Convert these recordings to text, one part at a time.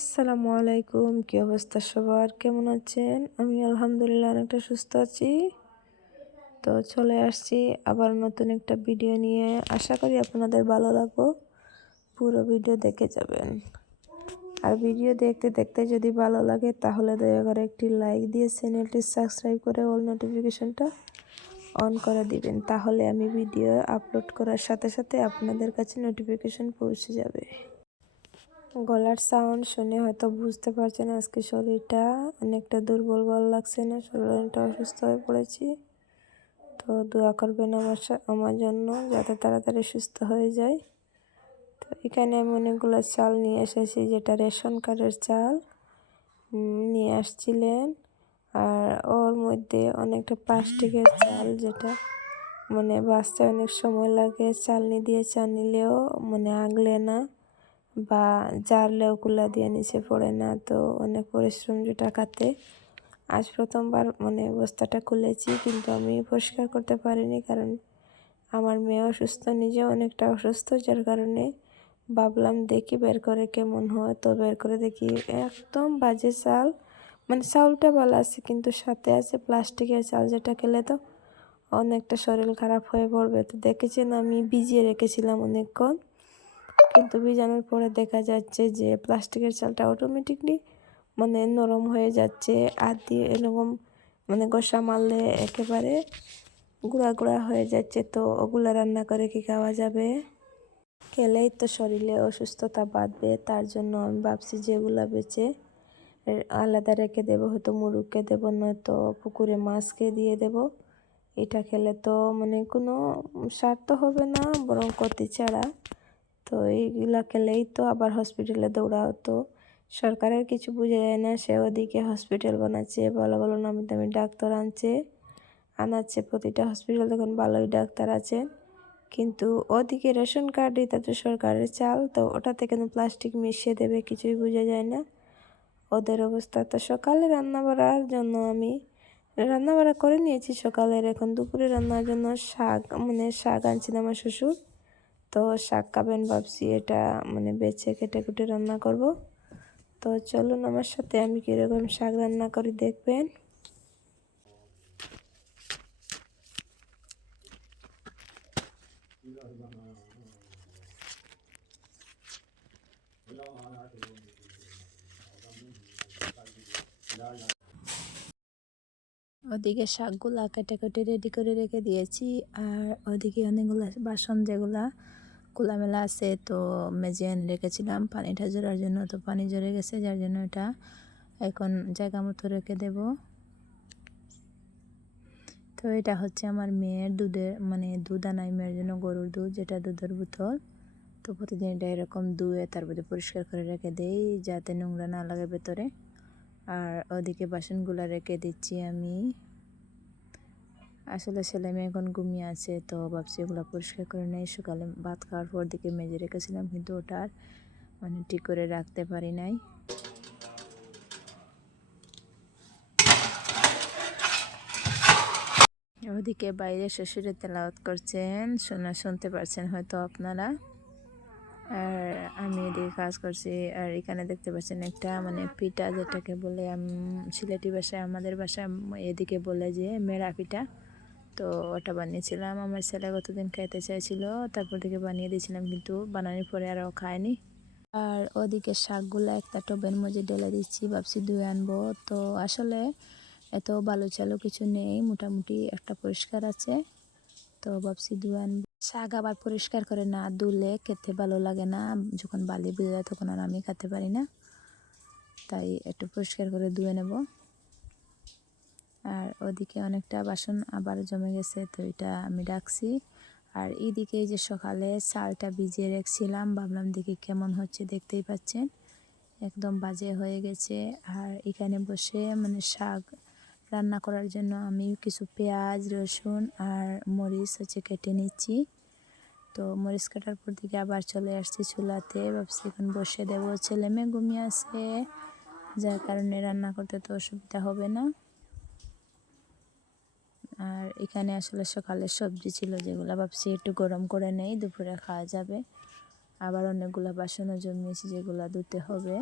আসসালামু আলাইকুম, কি অবস্থা সবার? কেমন আছেন? আমি আলহামদুলিল্লাহ অনেকটা সুস্থ আছি। তো চলে আসছি আবার নতুন একটা ভিডিও নিয়ে। আশা করি আপনাদের ভালো লাগবো। পুরো ভিডিও দেখে যাবেন। আর ভিডিও দেখতে দেখতে যদি ভালো লাগে, তাহলে দয়া করে একটি লাইক দিয়ে চ্যানেলটি সাবস্ক্রাইব করে অল নোটিফিকেশনটা অন করে দিবেন। তাহলে আমি ভিডিও আপলোড করার সাথে সাথে আপনাদের কাছে নোটিফিকেশন পৌঁছে যাবে। গলার সাউন্ড শুনে হয়তো বুঝতে পারছেন আজকে শরীরটা অনেকটা দুর্বল বল লাগছে না, শরীরটা অসুস্থ হয়ে পড়েছি। তো দোয়া করবেন আমার আমার জন্য যাতে তাড়াতাড়ি সুস্থ হয়ে যায়। তো এখানে আমি অনেকগুলো চাল নিয়ে এসেছি, যেটা রেশন কার্ডের চাল নিয়ে আসছিলেন। আর ওর মধ্যে অনেকটা প্লাস্টিকের চাল যেটা মানে বাঁচতে অনেক সময় লাগে, চালনি দিয়ে চাল নিলেও মানে আগলে না। বা জারলেও কুলা দিয়ে নিচে পড়ে না, তো অনেক পরিশ্রম টাকাতে আজ প্রথমবার মানে বস্তাটা খুলেছি, কিন্তু আমি পরিষ্কার করতে পারিনি কারণ আমার মেয়ে অসুস্থ নিজে অনেকটা অসুস্থ, যার কারণে ভাবলাম দেখি বের করে কেমন হয়। তো বের করে দেখি একদম বাজে চাল মানে চাউলটা ভালো আছে, কিন্তু সাথে আছে প্লাস্টিকের চাল যেটা খেলে তো অনেকটা শরীর খারাপ হয়ে পড়বে। তো দেখেছেন আমি ভিজিয়ে রেখেছিলাম অনেকক্ষণ। কিন্তু ভিজানোর পরে দেখা যাচ্ছে যে প্লাস্টিকের চালটা অটোমেটিকলি মানে নরম হয়ে যাচ্ছে আর দিয়ে এরকম মানে গোসা মারলে একেবারে গুঁড়া গুঁড়া হয়ে যাচ্ছে। তো ওগুলো রান্না করে কি খাওয়া যাবে? খেলেই তো শরীরে অসুস্থতা বাঁধবে, তার জন্য আমি ভাবছি যেগুলো বেঁচে আলাদা রেখে দেবো, হয়তো মুরুখকে দেবো, নয়তো পুকুরে মাছকে দিয়ে দেব। এটা খেলে তো মানে কোনো স্বার্থ হবে না, বরং ক্ষতি ছাড়া। তো এইগুলা খেলেই তো আবার হসপিটালে দৌড়া হতো সরকারের কিছু বোঝা যায় না, সে ওদিকে হসপিটাল বানাচ্ছে ভালো ভালো নামি দামি ডাক্তার আনছে, আনাচ্ছে প্রতিটা হসপিটাল তখন ভালোই ডাক্তার আছে। কিন্তু ওদিকে রেশন কার্ড দিতে তো সরকারের চাল, তো ওটাতে কেন প্লাস্টিক মিশিয়ে দেবে কিছুই বোঝা যায় না। ওদের অবস্থা তো সকালে রান্না বাড়ার জন্য আমি রান্না বাড়া করে নিয়েছি সকালের, এখন দুপুরে রান্নার জন্য শাক মানে শাক আনছিলাম আমার শ্বশুর। তো শাক খাবেন ভাবছি, এটা মানে বেছে কেটে কুটে রান্না করব। তো চলুন আমার সাথে, আমি কীরকম শাক রান্না করি দেখবেন। ওদিকে শাকগুলা কেটে কেটে রেডি করে রেখে দিয়েছি, আর ওদিকে অনেকগুলো বাসন যেগুলা খোলামেলা আছে, তো মেজে এনে রেখেছিলাম পানিটা জোরার জন্য, তো পানি ঝরে গেছে, যার জন্য এটা এখন জায়গা মতো রেখে দেব। তো এটা হচ্ছে আমার মেয়ের দুধের মানে দুধ আনাই মেয়ের জন্য গরুর দুধ, যেটা দুধের বোতল। তো প্রতিদিন এটা এরকম ধুয়ে তারপরে পরিষ্কার করে রেখে দেই, যাতে নোংরা না লাগে ভেতরে। আর ওদিকে বাসনগুলো রেখে দিচ্ছি আমি। আসলে ছেলে মেয়ে এখন ঘুমিয়ে আছে, তো ভাবছি ওগুলো পরিষ্কার করে নেই। সকালে ভাত খাওয়ার পর দিকে মেজে রেখেছিলাম, কিন্তু ওটা আর মানে ঠিক করে রাখতে পারি নাই। ওদিকে বাইরে শ্বশুরে তেলাওয়াত করছেন শোনা শুনতে পারছেন হয়তো আপনারা। আর আমি এদিকে কাজ করছি, আর এখানে দেখতে পাচ্ছেন একটা মানে পিঠা, যেটাকে বলে সিলেটি ভাষায়, আমাদের বাসায় এদিকে বলে যে, মেরা পিঠা। তো ওটা বানিয়েছিলাম। আমার ছেলে গতদিন খাইতে চাইছিল, তারপর থেকে বানিয়ে দিয়েছিলাম, কিন্তু বানানোর পরে আর ও খায়নি। আর ওদিকে শাকগুলো একটা টবের মধ্যে ঢেলে দিচ্ছি, ভাবছি ধুয়ে আনব। তো আসলে এত ভালো চালু কিছু নেই, মোটামুটি একটা পরিষ্কার আছে। তো ভাবছি ধুয়ে আনব। শাক আবার পরিষ্কার করে না ধুলে খেতে ভালো লাগে না, যখন বালি বুঝে যায় তখন আর আমি খেতে পারি না। তাই একটু পরিষ্কার করে ধুয়ে নেব। আর ওদিকে অনেকটা বাসন আবার জমে গেছে, তো এটা আমি রাখছি। আর এইদিকে যে সকালে চালটা ভিজিয়ে রেখেছিলাম, ভাবলাম দেখি কেমন হচ্ছে, দেখতেই পাচ্ছেন। একদম বাজে হয়ে গেছে। আর এখানে বসে মানে শাক রান্না করার জন্য আমি কিছু পেঁয়াজ, রসুন আর মরিচ হচ্ছে কেটে নিচ্ছি। তো মরিচ কাটার পর দিকে আবার চলে আসছি চুলাতে। ভাবছি এখন বসে দেবো। ছেলে মেয়ে ঘুমিয়ে আছে, যার কারণে রান্না করতে তো অসুবিধা হবে না। আর এখানে আসলে সকালের সবজি ছিল যেগুলো ভাবছি একটু গরম করে নেই, দুপুরে খাওয়া যাবে। আবার অনেকগুলো বাসনও জমিয়েছি যেগুলো ধুতে হবে।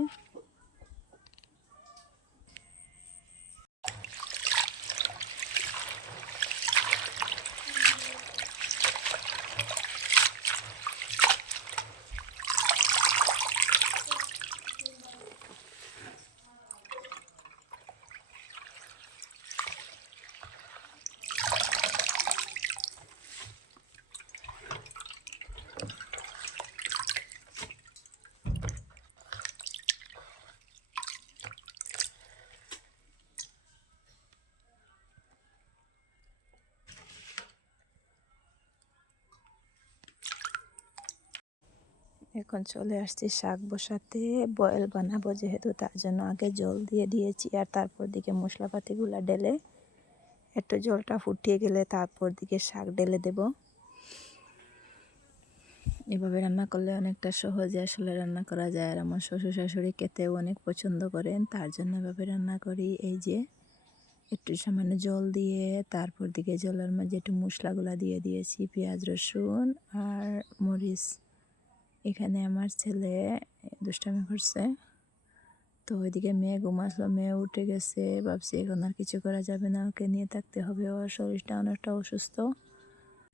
এখন চলে আসছি শাক বসাতে। বয়েল বানাবো যেহেতু, তার জন্য আগে জল দিয়ে দিয়েছি আর তারপর দিকে মশলাপাতিগুলো ঢেলে একটু জলটা ফুটিয়ে গেলে তারপর দিকে শাক ঢেলে দেব। এভাবে রান্না করলে অনেকটা সহজে আসলে রান্না করা যায় আর আমার শ্বশুর শাশুড়ি খেতেও অনেক পছন্দ করেন, তার জন্য এভাবে রান্না করি। এই যে একটু সামান্য জল দিয়ে তারপর দিকে জলের মাঝে একটু মশলাগুলো দিয়ে দিয়েছি, পেঁয়াজ, রসুন আর মরিচ। এখানে আমার ছেলে দুষ্টামি করছে। তো ওইদিকে মেয়ে ঘুমাসলো মেয়ে উঠে গেছে। ভাবছি এখন আর কিছু করা যাবে না, ওকে নিয়ে থাকতে হবে। ওর শরীরটা অনেকটা অসুস্থ।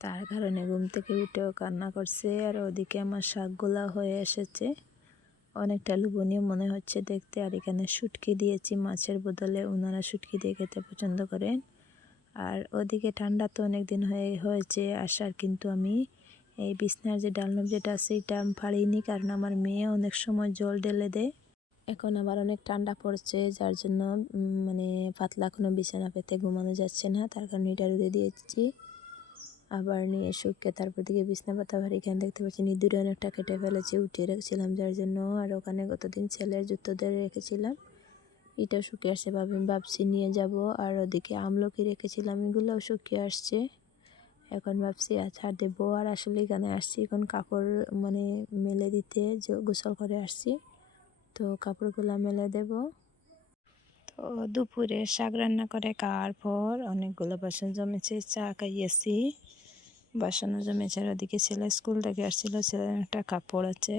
তার কারণে ঘুম থেকে উঠেও কান্না করছে। আর ওদিকে আমার শাকগুলা হয়ে এসেছে। অনেকটা লোভনীয় মনে হচ্ছে দেখতে। আর এখানে শুটকি দিয়েছি মাছের বদলে। ওনারা শুটকি দিয়ে খেতে পছন্দ করেন। আর ওদিকে ঠান্ডা তো অনেক দিন হয়ে, হয়েছে আসার, কিন্তু আমি এই বিছনার যে ডালনব যেটা আছে, এটা আমি ফাড়িনি কারণ আমার মেয়ে অনেক সময় জল ঢেলে দেয়। এখন আবার অনেক ঠান্ডা পড়ছে, যার জন্য মানে পাতলা কোনো বিছানা পেতে ঘুমানো যাচ্ছে না, তার কারণে এটা রুদে দিয়েছি। আবার নিয়ে শুকিয়ে তারপর দিকে বিছনা পাতা ভারী এখানে দেখতে পাচ্ছি নিদুরে অনেকটা কেটে ফেলেছে, উঠিয়ে রেখেছিলাম, যার জন্য আর ওখানে গতদিন ছেলের জুতো ধরে রেখেছিলাম। এটাও শুকিয়ে আসছে ভাবি, ভাবছি নিয়ে যাব, আর ওদিকে আমলকি রেখেছিলাম, এগুলোও শুকিয়ে আসছে। এখন ভাবছি আচার দেবো আর আসলে এখানে আসছি। এখন কাপড় মানে মেলে দিতে গোসল করে আসছি। তো কাপড়গুলো মেলে দেব। তো দুপুরে শাক রান্না করে খাওয়ার পর অনেকগুলো বাসন জমেছে, চা খাইয়েছি। বাসনও জমেছে আর ওদিকে ছেলে স্কুল থেকে আসছিল, ছেলের একটা কাপড় আছে।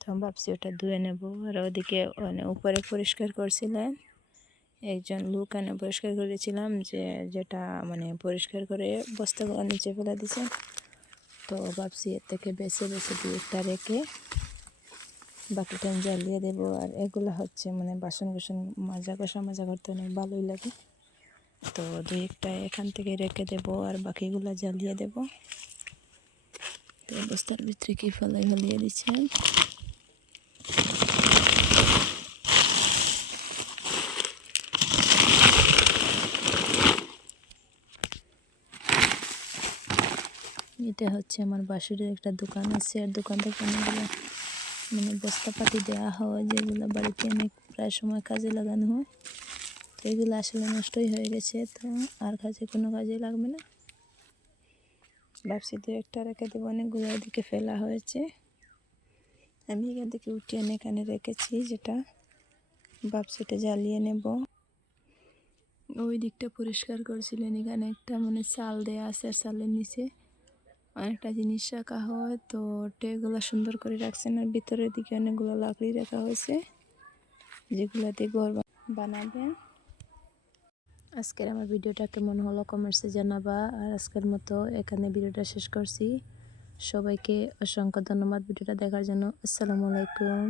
তো ভাবছি ওটা ধুয়ে নেব। আর ওদিকে মানে উপরে পরিষ্কার করছিলেন। একজন লোক এনে পরিষ্কার করেছিলাম যে, যেটা মানে পরিষ্কার করে বস্তাগুলো নিচে ফেলে দিছে। তো ভাবছি এর থেকে বেছে বেছে একটা রেখে বাকিটা জ্বালিয়ে দেবো। আর এগুলো হচ্ছে মানে বাসন কুসন মাজা, কষা মাজা করতে অনেক ভালোই লাগে। তো দুই একটা এখান থেকে রেখে দেব আর বাকিগুলো জ্বালিয়ে দেব। তো বস্তার ভিতরে কি ফেলাই ফেলিয়ে দিচ্ছেন? এটা হচ্ছে আমার বাসুরের একটা দোকান আছে। আর দোকান থেকে অনেকগুলো মানে বস্তাপাতি দেওয়া হয়, যেগুলো বাড়িতে অনেক প্রায় সময় কাজে লাগানো হয়। তো এগুলো আসলে নষ্টই হয়ে গেছে। তো আর কাজে, কোনো কাজে লাগবে না। ভাবছি দু একটা রেখে দেবো। অনেকগুলো এদিকে ফেলা হয়েছে। আমি এখান থেকে উঠিয়ে এনে এখানে রেখেছি যেটা। ভাবছি এটা জ্বালিয়ে নেব। ওই দিকটা পরিষ্কার করেছিলেন। এখানে একটা মানে চাল দেয়া আছে আর চালের নিচে। অনেকটা জিনিস রাখা হয়। তো ট্রেগুলো সুন্দর করে রাখছেন আর ভিতরের দিকে অনেকগুলো লাকড়ি রাখা হয়েছে, যেগুলো দিয়ে ঘর বানাবেন। আজকের আমার ভিডিওটা কেমন হলো কমেন্টসে জানাবা। আর আজকের মতো এখানে ভিডিওটা শেষ করছি। সবাইকে অসংখ্য ধন্যবাদ ভিডিওটা দেখার জন্য। আসসালামু আলাইকুম।